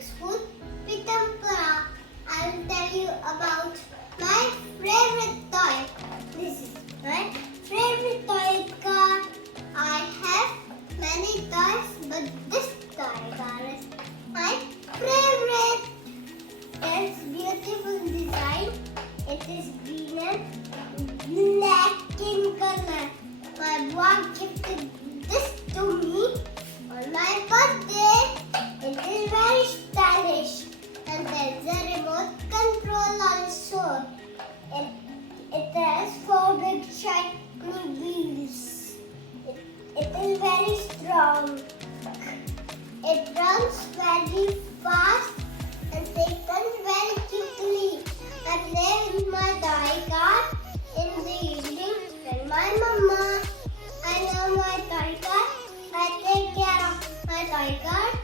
school, Pitampura. I will tell you about my favorite toy. This is my favorite toy car. I have many toys, but this toy car is my favorite. It's beautiful design. It is green and black in color. My boy gifted this to me on my birthday. It is very stylish, and there's a remote control also. It has 4 big shiny wheels. It is very strong. It runs very fast and turns very quickly. I play with my toy car in the evening with my mama. I love my toy car. I take care of my toy car.